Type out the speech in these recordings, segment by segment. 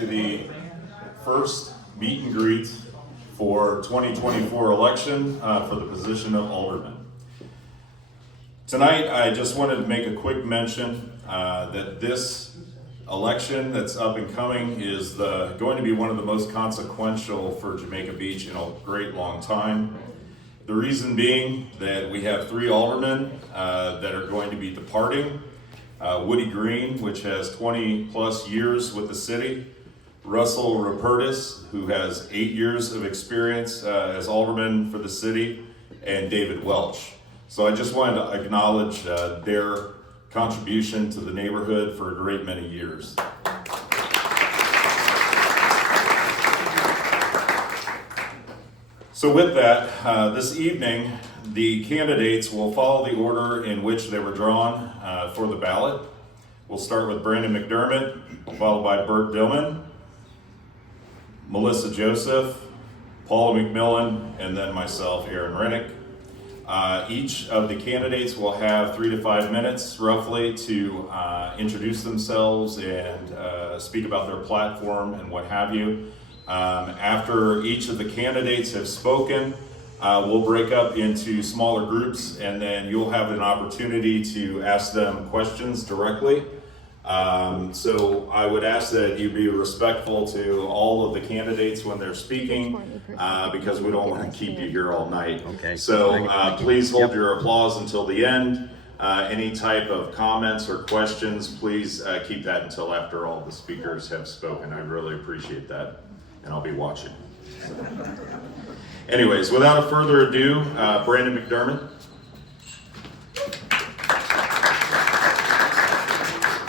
The first meet and greet for 2024 election for the position of alderman. Tonight, I just wanted to make a quick mention that this election that's up and coming is going to be one of the most consequential for Jamaica Beach in a great long time. The reason being that we have 3 aldermen that are going to be departing. Woody Green, which has 20 plus years with the city. Russell Rupertus, who has 8 years of experience as alderman for the city, and David Welch. So I just wanted to acknowledge their contribution to the neighborhood for a great many years. So with that, this evening, the candidates will follow the order in which they were drawn for the ballot. We'll start with Brandon McDermott, followed by Bert Dillmann, Melissa Joseph, Paula McMillan, and then myself, Aaron Renick. Each of the candidates will have 3 to 5 minutes roughly to introduce themselves and speak about their platform and what have you. After each of the candidates have spoken, we'll break up into smaller groups, and then you'll have an opportunity to ask them questions directly. So I would ask that you be respectful to all of the candidates when they're speaking, because we don't want to keep you here all night. Okay. So please hold your applause until the end. Any type of comments or questions, please keep that until after all the speakers have spoken. I really appreciate that, and I'll be watching. Anyways, without further ado, Brandon McDermott.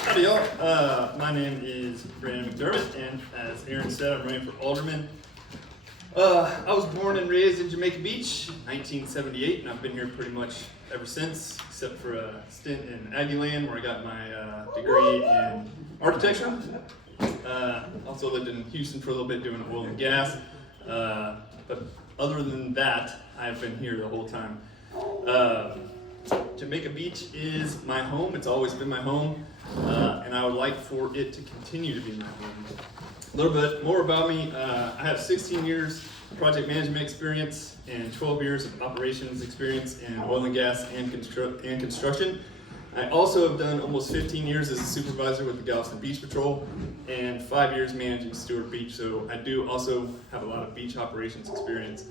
Howdy y'all, my name is Brandon McDermott, and as Aaron said, I'm running for alderman. I was born and raised in Jamaica Beach, 1978, and I've been here pretty much ever since, except for a stint in Aggieland where I got my degree in architecture. Also lived in Houston for a little bit doing oil and gas, but other than that, I've been here the whole time. Jamaica Beach is my home. It's always been my home, and I would like for it to continue to be my home. A little bit more about me. I have 16 years project management experience and 12 years of operations experience in oil and gas and construction. I also have done almost 15 years as a supervisor with the Galveston Beach Patrol and 5 years managing Stewart Beach, so I do also have a lot of beach operations experience.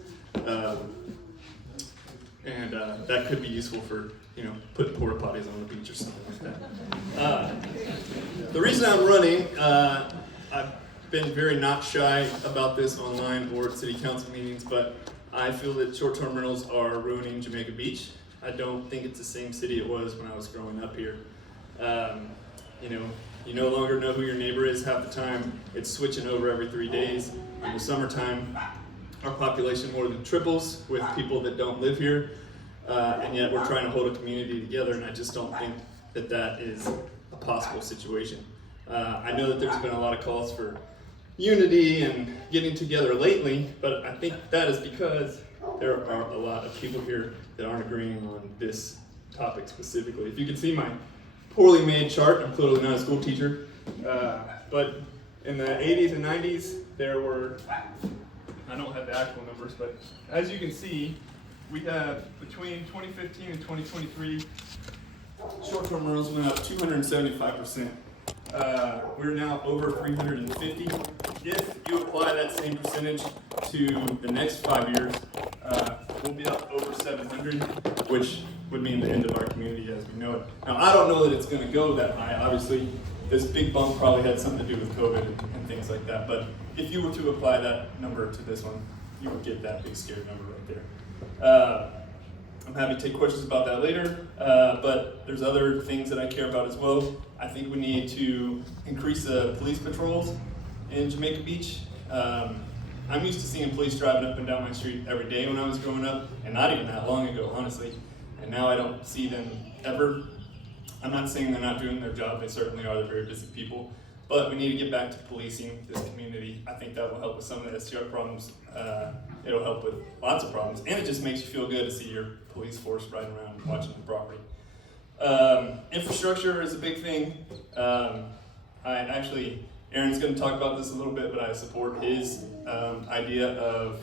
And that could be useful for, putting porta potties on the beach or something like that. The reason I'm running, I've been very not shy about this online or at city council meetings, but I feel that short-term rentals are ruining Jamaica Beach. I don't think it's the same city it was when I was growing up here. You no longer know who your neighbor is half the time. It's switching over every 3 days. In the summertime, our population more than triples with people that don't live here, and yet we're trying to hold a community together, and I just don't think that that is a possible situation. I know that there's been a lot of calls for unity and getting together lately, but I think that is because there are a lot of people here that aren't agreeing on this topic specifically. If you can see my poorly made chart, I'm clearly not a school teacher, but in the 80s and 90s, there were, I don't have the actual numbers, but as you can see, we have between 2015 and 2023, short-term rentals went up 275%. We're now over 350. If you apply that same percentage to the next 5 years, we'll be up over 700, which would mean the end of our community as we know it. Now, I don't know that it's going to go that high. Obviously, this big bump probably had something to do with COVID and things like that, but if you were to apply that number to this one, you would get that big scary number right there. I'm happy to take questions about that later, but there's other things that I care about as well. I think we need to increase the police patrols in Jamaica Beach. I'm used to seeing police driving up and down my street every day when I was growing up, and not even that long ago, honestly. And now I don't see them ever. I'm not saying they're not doing their job, they certainly are, they're very busy people. But we need to get back to policing this community. I think that will help with some of the STR problems. It'll help with lots of problems. And it just makes you feel good to see your police force riding around and watching the property. Infrastructure is a big thing. I actually Aaron's going to talk about this a little bit, but I support his idea of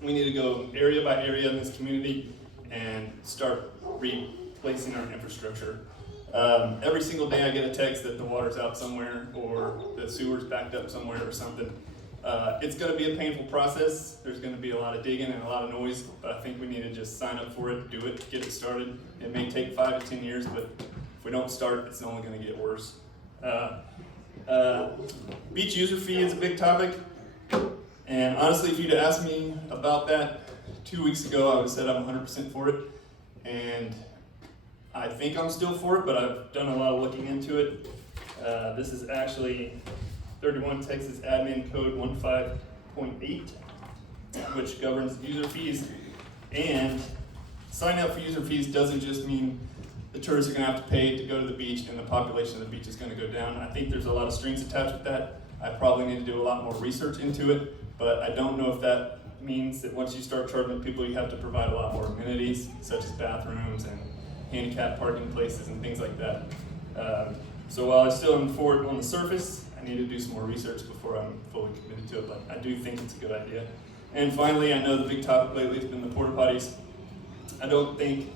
we need to go area by area in this community and start replacing our infrastructure. Every single day I get a text that the water's out somewhere or the sewer's backed up somewhere or something. It's going to be a painful process. There's going to be a lot of digging and a lot of noise, but I think we need to just sign up for it, do it, get it started. It may take 5 to 10 years, but if we don't start, it's only going to get worse. Beach user fee is a big topic, and honestly, if you'd asked me about that 2 weeks ago, I would have said I'm 100% for it, and I think I'm still for it, but I've done a lot of looking into it. This is actually 31 Texas Admin Code 15.8, which governs user fees. And signing up for user fees doesn't just mean the tourists are going to have to pay to go to the beach and the population of the beach is going to go down. I think there's a lot of strings attached with that. I probably need to do a lot more research into it, but I don't know if that means that once you start charging people, you have to provide a lot more amenities, such as bathrooms and handicap parking places and things like that. So while I still am for it on the surface, I need to do some more research before I'm fully committed to it, but I do think it's a good idea. And finally, I know the big topic lately has been the porta potties. I don't think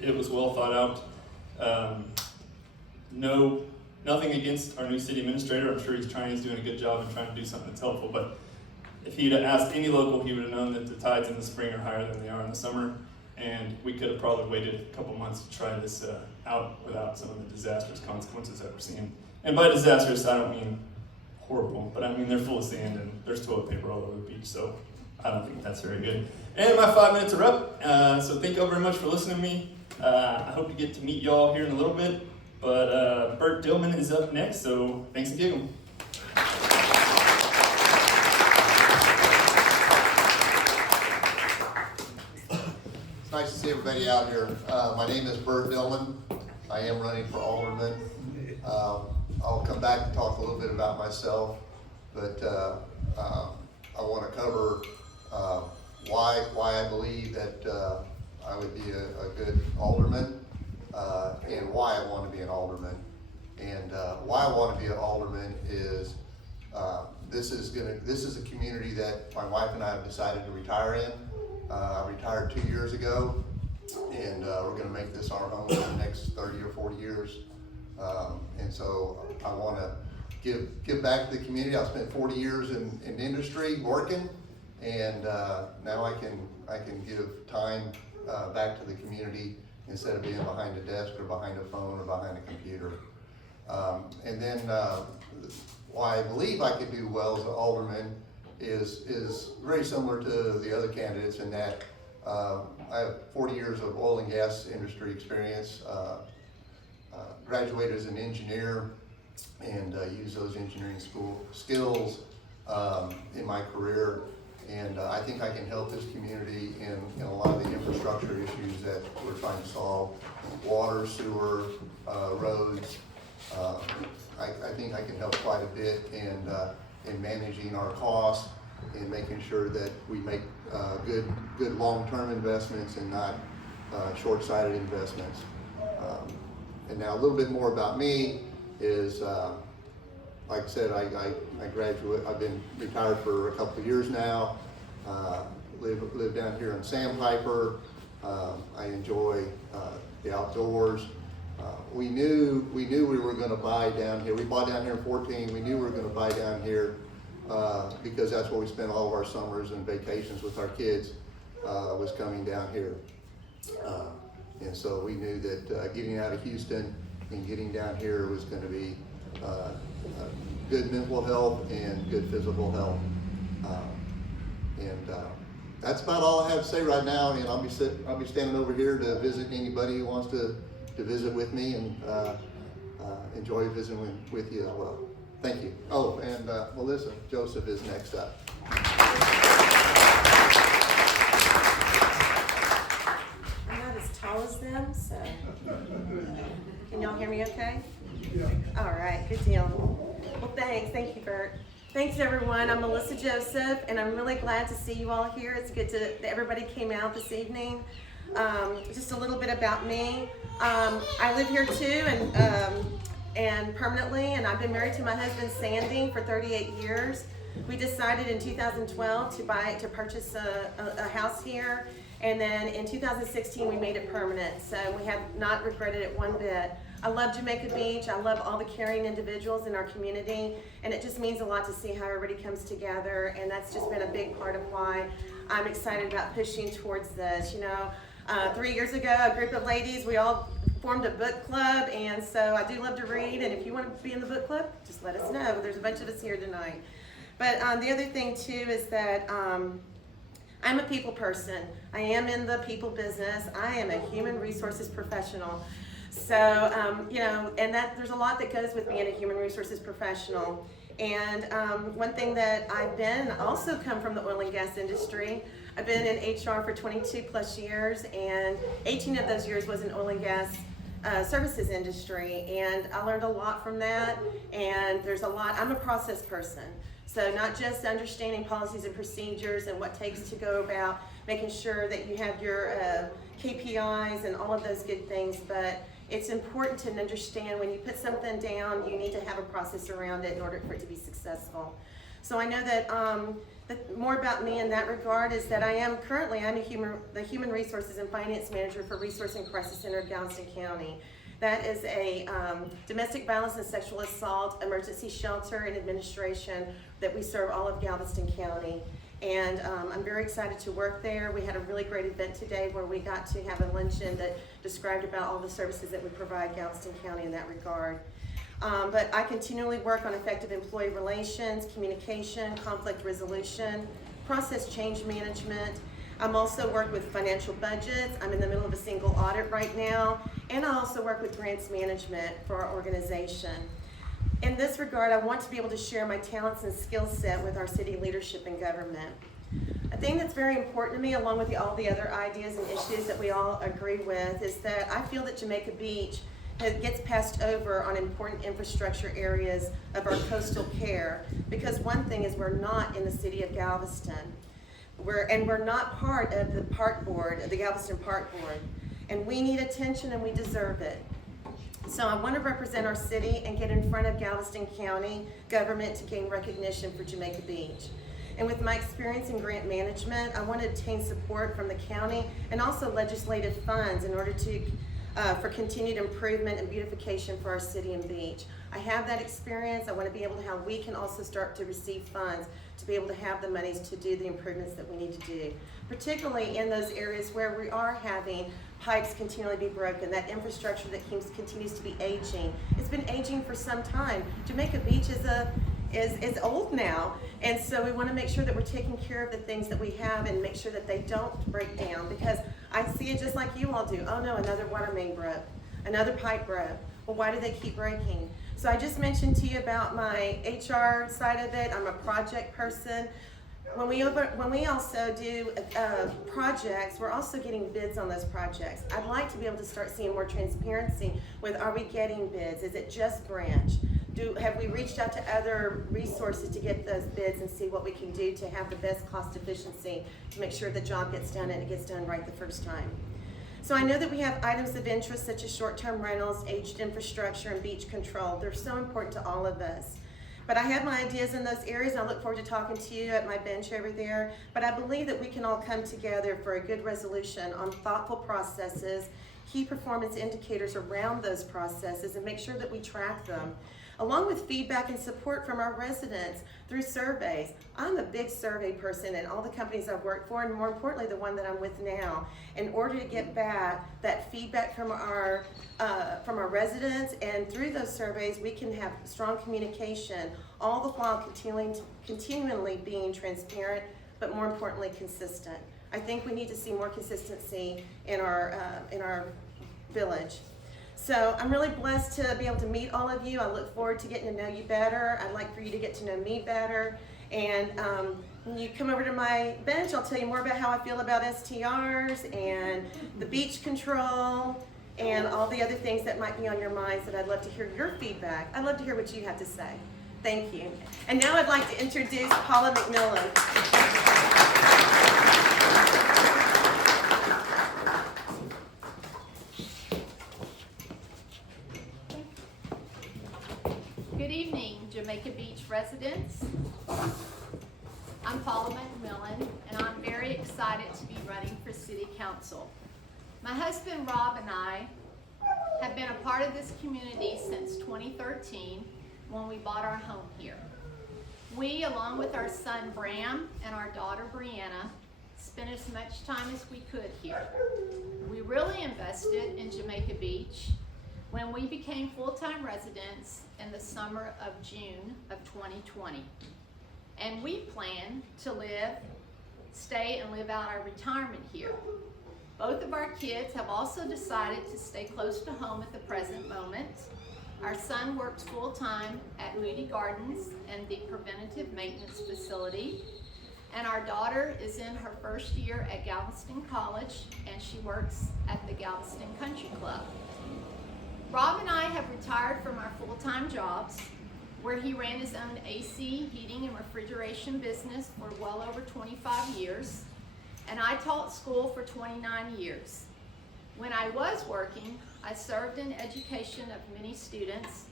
it was well thought out. Nothing against our new city administrator. I'm sure he's doing a good job and trying to do something that's helpful, but if he'd have asked any local, he would have known that the tides in the spring are higher than they are in the summer, and we could have probably waited a couple months to try this out without some of the disastrous consequences that we're seeing. And by disastrous, I don't mean horrible, but I mean they're full of sand and there's toilet paper all over the beach, so I don't think that's very good. And my 5 minutes are up, so thank you all very much for listening to me. I hope to get to meet y'all here in a little bit, but Bert Dillmann is up next, so thanks and gig 'em. It's nice to see everybody out here. My name is Bert Dillmann. I am running for alderman. I'll come back and talk a little bit about myself, but I want to cover why I believe that I would be a good alderman, and why I want to be an alderman. And why I want to be an alderman is this is a community that my wife and I have decided to retire in. I retired 2 years ago, and we're going to make this our home for the next 30 or 40 years. And so I want to give back to the community. I spent 40 years in industry working, and now I can give time back to the community instead of being behind a desk or behind a phone or behind a computer. And then why I believe I could do well as an alderman is very similar to the other candidates in that I have 40 years of oil and gas industry experience. Graduated as an engineer and used those engineering school skills in my career, and I think I can help this community in a lot of the infrastructure issues that we're trying to solve: water, sewer, roads. I think I can help quite a bit in managing our costs and making sure that we make good long-term investments and not short-sighted investments. And now a little bit more about me is, like I said, I graduate. I've been retired for a couple of years now. Live down here in Sandpiper. I enjoy the outdoors. We knew we were going to buy down here. We bought down here in 2014. We knew we were going to buy down here because that's where we spent all of our summers and vacations with our kids. Was coming down here. And so we knew that getting out of Houston and getting down here was going to be good mental health and good physical health. And that's about all I have to say right now. And I'll be standing over here to visit anybody who wants to visit with me, and enjoy visiting with you as well. Thank you. Oh, and Melissa Joseph is next up. As them, so can y'all hear me okay? Yeah. All right, good deal. Well, thank you, Bert. Thanks everyone. I'm Melissa Joseph, and I'm really glad to see you all here. It's good that everybody came out this evening. Just a little bit about me. I live here too, and permanently, and I've been married to my husband Sandy for 38 years. We decided in 2012 to purchase a house here, and then in 2016 we made it permanent, so we have not regretted it one bit. I love Jamaica Beach. I love all the caring individuals in our community, and it just means a lot to see how everybody comes together, and that's just been a big part of why I'm excited about pushing towards this. 3 years ago, a group of ladies, we all formed a book club, and so I do love to read, and if you want to be in the book club, just let us know. There's a bunch of us here tonight. But the other thing too is that I'm a people person. I am in the people business. I am a human resources professional. So, and that there's a lot that goes with being a human resources professional. And one thing that also come from the oil and gas industry. I've been in HR for 22 plus years, and 18 of those years was in oil and gas services industry. And I learned a lot from that, and there's a lot. I'm a process person. So not just understanding policies and procedures and what takes to go about making sure that you have your KPIs and all of those good things, but it's important to understand when you put something down, you need to have a process around it in order for it to be successful. So I know that more about me in that regard is that I'm the Human Resources and Finance Manager for Resource and Crisis Center of Galveston County. That is a domestic violence and sexual assault emergency shelter and administration that we serve all of Galveston County. And I'm very excited to work there. We had a really great event today where we got to have a luncheon that described about all the services that we provide Galveston County in that regard. But I continually work on effective employee relations, communication, conflict resolution, process change management. I'm also work with financial budgets. I'm in the middle of a single audit right now. And I also work with grants management for our organization. In this regard, I want to be able to share my talents and skill set with our city leadership and government. A thing that's very important to me, along with all the other ideas and issues that we all agree with, is that I feel that Jamaica Beach gets passed over on important infrastructure areas of our coastal care, because one thing is we're not in the city of Galveston. We're not part of the park board, the Galveston Park Board, and we need attention and we deserve it. So I want to represent our city and get in front of Galveston County government to gain recognition for Jamaica Beach. And with my experience in grant management, I want to obtain support from the county and also legislative funds in order to for continued improvement and beautification for our city and beach. I have that experience. I want to be able to how we can also start to receive funds to be able to have the monies to do the improvements that we need to do, particularly in those areas where we are having pipes continually be broken, that infrastructure that continues to be aging. It's been aging for some time. Jamaica Beach is old now, and so we want to make sure that we're taking care of the things that we have and make sure that they don't break down, because I see it just like you all do. Oh no, another water main broke, another pipe broke. Well, why do they keep breaking? So I just mentioned to you about my HR side of it. I'm a project person. When we also do projects, we're also getting bids on those projects. I'd like to be able to start seeing more transparency with, are we getting bids? Is it just branch? Have we reached out to other resources to get those bids and see what we can do to have the best cost efficiency to make sure the job gets done and it gets done right the first time? So I know that we have items of interest such as short-term rentals, aged infrastructure, and beach control. They're so important to all of us. But I have my ideas in those areas, and I look forward to talking to you at my bench over there. But I believe that we can all come together for a good resolution on thoughtful processes, key performance indicators around those processes, and make sure that we track them, along with feedback and support from our residents through surveys. I'm a big survey person in all the companies I've worked for, and more importantly, the one that I'm with now, in order to get back that feedback from our residents, and through those surveys, we can have strong communication, all the while continually being transparent, but more importantly, consistent. I think we need to see more consistency in our village. So I'm really blessed to be able to meet all of you. I look forward to getting to know you better. I'd like for you to get to know me better. And when you come over to my bench, I'll tell you more about how I feel about STRs and the beach control and all the other things that might be on your minds that I'd love to hear your feedback. I'd love to hear what you have to say. Thank you. And now I'd like to introduce Paula McMillan. Paula McMillan, and I'm very excited to be running for City Council. My husband Rob and I have been a part of this community since 2013 when we bought our home here. We, along with our son Bram and our daughter Brianna, spent as much time as we could here. We really invested in Jamaica Beach when we became full-time residents in the summer of June of 2020. And we plan to stay and live out our retirement here. Both of our kids have also decided to stay close to home at the present moment. Our son works full-time at Moody Gardens and the preventative maintenance facility. And our daughter is in her first year at Galveston College, and she works at the Galveston Country Club. Rob and I have retired from our full-time jobs, where he ran his own AC, heating, and refrigeration business for well over 25 years, and I taught school for 29 years. When I was working, I served in education of many students,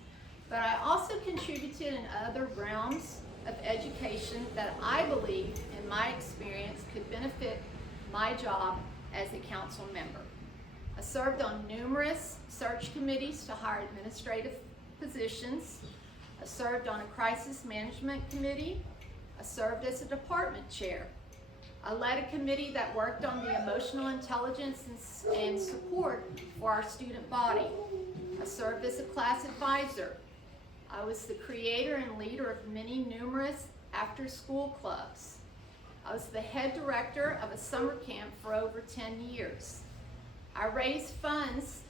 but I also contributed in other realms of education that I believe, in my experience, could benefit my job as a council member. I served on numerous search committees to hire administrative positions. I served on a crisis management committee. I served as a department chair. I led a committee that worked on the emotional intelligence and support for our student body. I served as a class advisor. I was the creator and leader of many numerous after-school clubs. I was the head director of a summer camp for over 10 years. I raised funds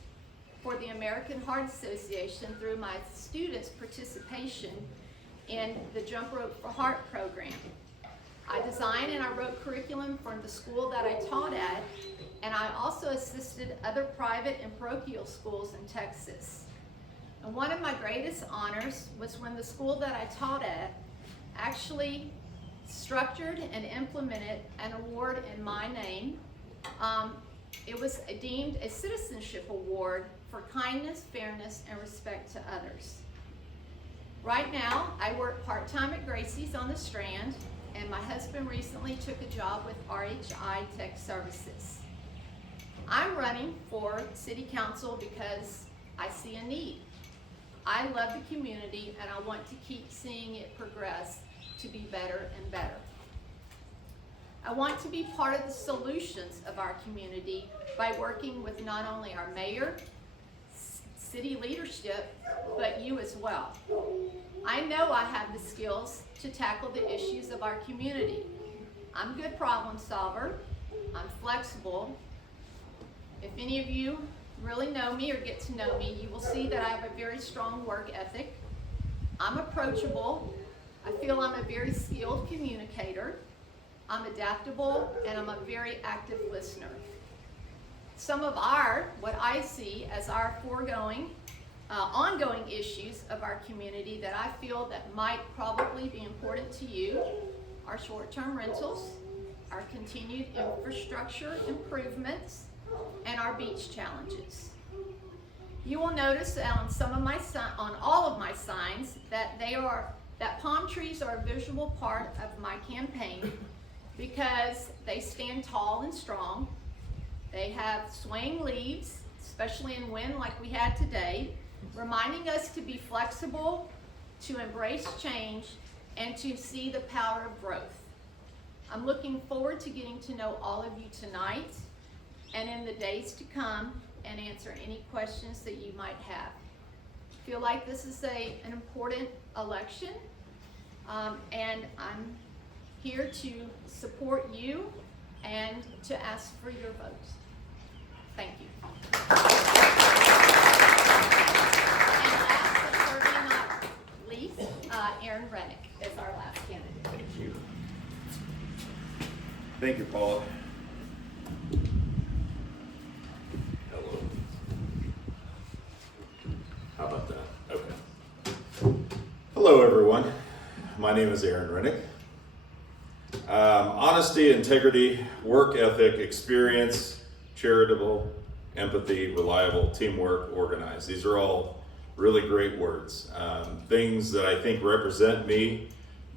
for the American Heart Association through my students' participation in the Jump Rope for Heart program. I designed and I wrote curriculum for the school that I taught at, and I also assisted other private and parochial schools in Texas. And one of my greatest honors was when the school that I taught at actually structured and implemented an award in my name. It was deemed a citizenship award for kindness, fairness, and respect to others. Right now, I work part-time at Gracie's on the Strand, and my husband recently took a job with RHI Tech Services. I'm running for City Council because I see a need. I love the community, and I want to keep seeing it progress to be better and better. I want to be part of the solutions of our community by working with not only our mayor, city leadership, but you as well. I know I have the skills to tackle the issues of our community. I'm a good problem solver. I'm flexible. If any of you really know me or get to know me, you will see that I have a very strong work ethic. I'm approachable. I feel I'm a very skilled communicator. I'm adaptable, and I'm a very active listener. Some of what I see as our ongoing issues of our community that I feel that might probably be important to you are short-term rentals, our continued infrastructure improvements, and our beach challenges. You will notice that on all of my signs that palm trees are a visual part of my campaign because they stand tall and strong. They have swaying leaves, especially in wind like we had today, reminding us to be flexible, to embrace change, and to see the power of growth. I'm looking forward to getting to know all of you tonight and in the days to come and answer any questions that you might have. I feel like this is an important election, and I'm here to support you and to ask for your votes. Thank you. And last but certainly not least, Renick is our last candidate. Thank you. Thank you, Paula. Hello. How about that? Okay. Hello, everyone. My name is Aaron Renick. Honesty, integrity, work ethic, experience, charitable, empathy, reliable, teamwork, organized. These are all really great words. Things that I think represent me,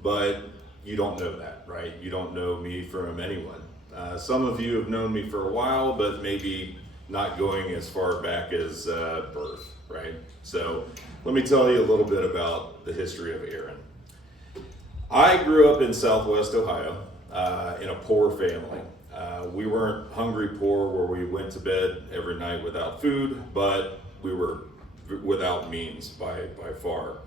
but you don't know that, right? You don't know me from anyone. Some of you have known me for a while, but maybe not going as far back as birth, right? So let me tell you a little bit about the history of Aaron. I grew up in Southwest Ohio in a poor family. We weren't hungry poor where we went to bed every night without food, but we were without means by far.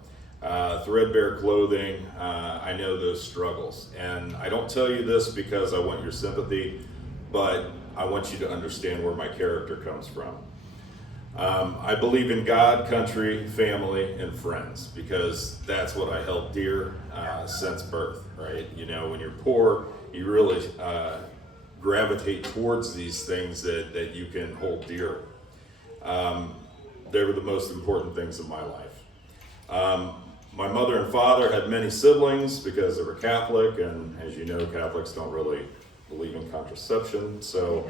Threadbare clothing, I know those struggles. And I don't tell you this because I want your sympathy, but I want you to understand where my character comes from. I believe in God, country, family, and friends, because that's what I held dear since birth, right? You know, when you're poor, you really gravitate towards these things that you can hold dear. They were the most important things in my life. My mother and father had many siblings because they were Catholic, and as you know, Catholics don't really believe in contraception, so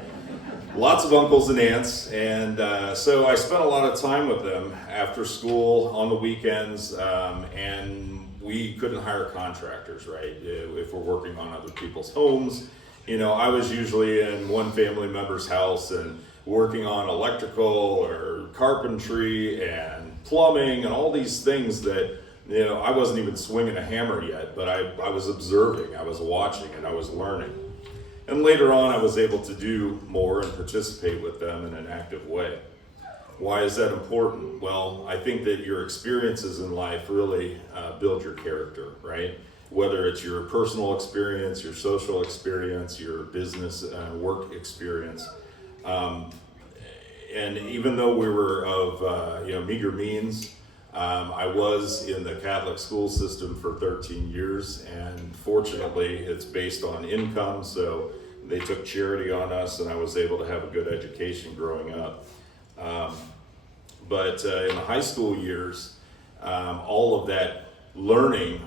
lots of uncles and aunts, and so I spent a lot of time with them after school, on the weekends, and we couldn't hire contractors, right, if we're working on other people's homes. You know, I was usually in one family member's house and working on electrical or carpentry and plumbing and all these things that, you know, I wasn't even swinging a hammer yet, but I was observing, I was watching, and I was learning. And later on, I was able to do more and participate with them in an active way. Why is that important? Well, I think that your experiences in life really build your character, right? Whether it's your personal experience, your social experience, your business work experience. And even though we were of meager means, I was in the Catholic school system for 13 years, and fortunately it's based on income, so they took charity on us, and I was able to have a good education growing up. But in the high school years, all of that learning,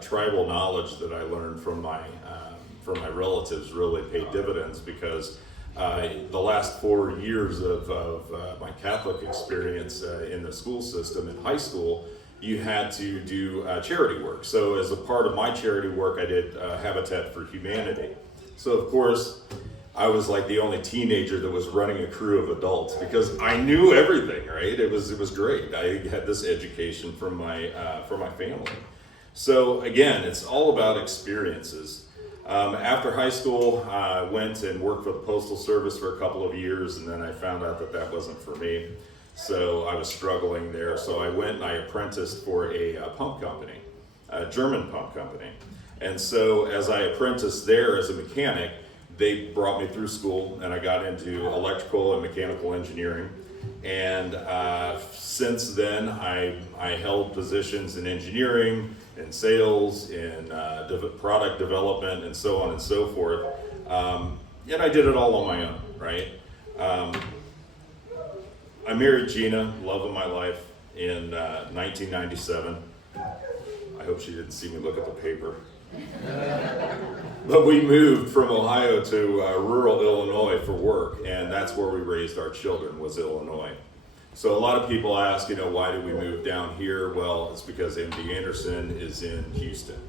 tribal knowledge that I learned from my relatives really paid dividends, because the last 4 years of my Catholic experience in the school system in high school, you had to do charity work. So as a part of my charity work, I did Habitat for Humanity. So of course, I was like the only teenager that was running a crew of adults, because I knew everything, right? It was great. I had this education from my family. So again, it's all about experiences. After high school, I went and worked for the Postal Service for a couple of years, and then I found out that wasn't for me. So I was struggling there. So I went and I apprenticed for a pump company, a German pump company. And so as I apprenticed there as a mechanic, they brought me through school, and I got into electrical and mechanical engineering. And since then, I held positions in engineering, in sales, in product development, and so on and so forth. And I did it all on my own, right? I married Gina, love of my life, in 1997. I hope she didn't see me look at the paper. But we moved from Ohio to rural Illinois for work, and that's where we raised our children, was Illinois. So a lot of people ask, why did we move down here? Well, it's because MD Anderson is in Houston.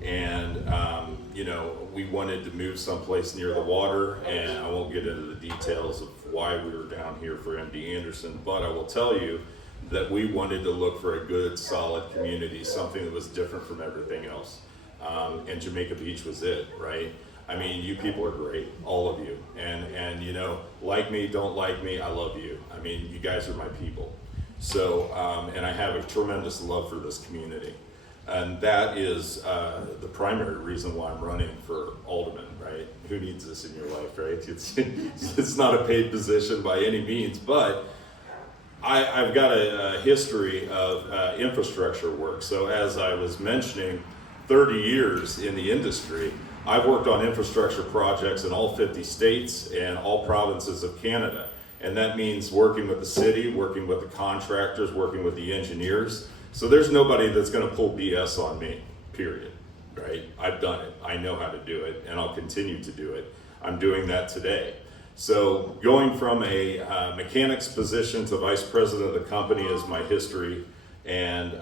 And, we wanted to move someplace near the water, and I won't get into the details of why we were down here for MD Anderson, but I will tell you that we wanted to look for a good, solid community, something that was different from everything else. And Jamaica Beach was it, right? I mean, you people are great, all of you. And like me, don't like me, I love you. I mean, you guys are my people. So, and I have a tremendous love for this community. And that is the primary reason why I'm running for alderman, right? Who needs this in your life, right? It's not a paid position by any means, but I've got a history of infrastructure work. So as I was mentioning, 30 years in the industry, I've worked on infrastructure projects in all 50 states and all provinces of Canada. And that means working with the city, working with the contractors, working with the engineers. So there's nobody that's gonna pull BS on me, period, right? I've done it, I know how to do it, and I'll continue to do it. I'm doing that today. So going from a mechanic's position to vice president of the company is my history, and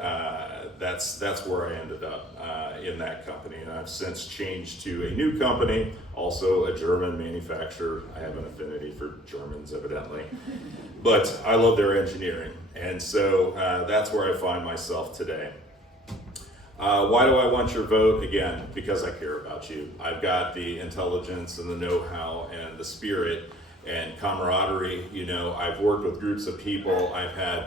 that's where I ended up in that company, and I've since changed to a new company, also a German manufacturer. I have an affinity for Germans, evidently, but I love their engineering, and so that's where I find myself today. Why do I want your vote? Again, because I care about you. I've got the intelligence and the know-how and the spirit and camaraderie. You know, I've worked with groups of people. I've had,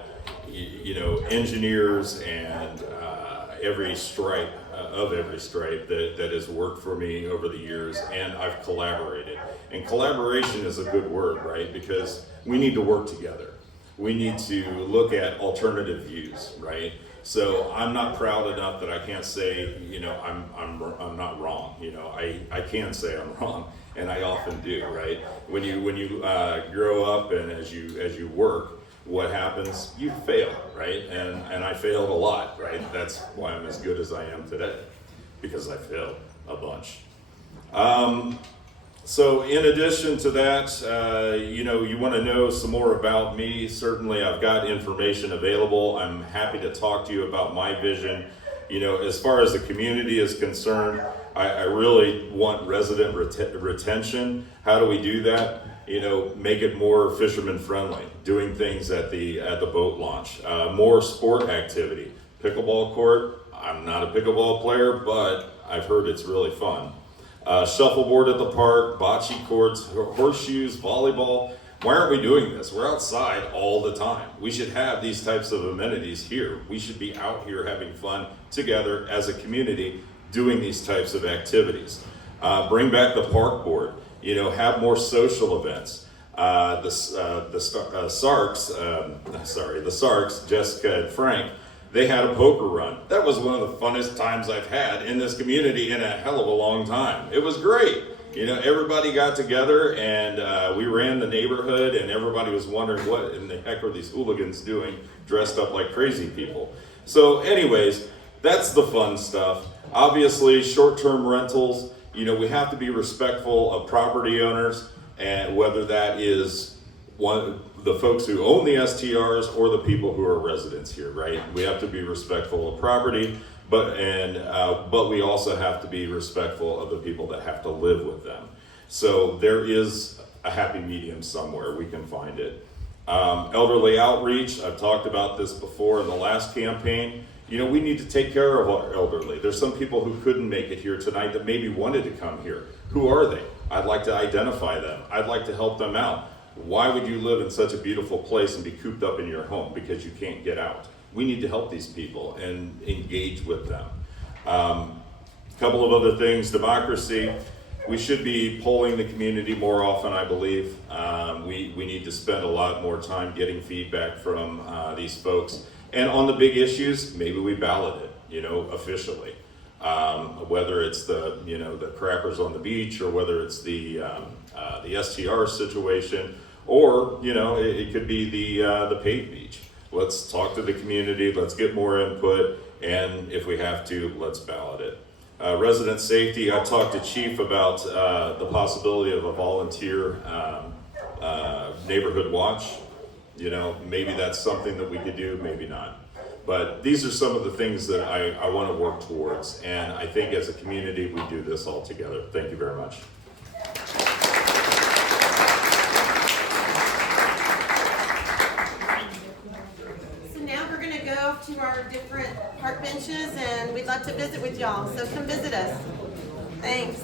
you know, engineers and every stripe that has worked for me over the years, and I've collaborated. And collaboration is a good word, right? Because we need to work together. We need to look at alternative views, right? So I'm not proud enough that I can't say, you know, I'm not wrong. You know, I can say I'm wrong, and I often do, right? When you grow up and as you work, what happens? You fail, right? And I failed a lot, right? That's why I'm as good as I am today, because I failed a bunch. So in addition to that, you know, you want to know some more about me, certainly I've got information available. I'm happy to talk to you about my vision. You know, as far as the community is concerned, I really want resident retention. How do we do that? You know, make it more fisherman friendly, doing things at the boat launch, more sport activity. Pickleball court, I'm not a pickleball player, but I've heard it's really fun. Shuffleboard at the park, bocce courts, horseshoes, volleyball. Why aren't we doing this? We're outside all the time. We should have these types of amenities here. We should be out here having fun together as a community doing these types of activities. Bring back the park board. You know, have more social events. The Sarks, Jessica and Frank, they had a poker run. That was one of the funnest times I've had in this community in a hell of a long time. It was great. You know, everybody got together and we ran the neighborhood, and everybody was wondering what in the heck are these hooligans doing dressed up like crazy people. So anyways, that's the fun stuff. Obviously, short-term rentals, you know, we have to be respectful of property owners, and whether that is the folks who own the STRs or the people who are residents here, right? We have to be respectful of property, but we also have to be respectful of the people that have to live with them. So there is a happy medium somewhere. We can find it. Elderly outreach, I've talked about this before in the last campaign. You know, we need to take care of our elderly. There's some people who couldn't make it here tonight that maybe wanted to come here. Who are they? I'd like to identify them. I'd like to help them out. Why would you live in such a beautiful place and be cooped up in your home because you can't get out? We need to help these people and engage with them. A couple of other things, democracy. We should be polling the community more often, I believe. We need to spend a lot more time getting feedback from these folks. And on the big issues, maybe we ballot it, you know, officially. Whether it's the crappers on the beach, or whether it's the STR situation, or, you know, it could be the paved beach. Let's talk to the community, let's get more input, and if we have to, let's ballot it. Resident safety, I talked to Chief about the possibility of a volunteer neighborhood watch. You know, maybe that's something that we could do, maybe not. But these are some of the things that I want to work towards, and I think as a community we do this all together. Thank you very much. So now we're gonna go to our different park benches, and we'd love to visit with y'all, so come visit us. Thanks.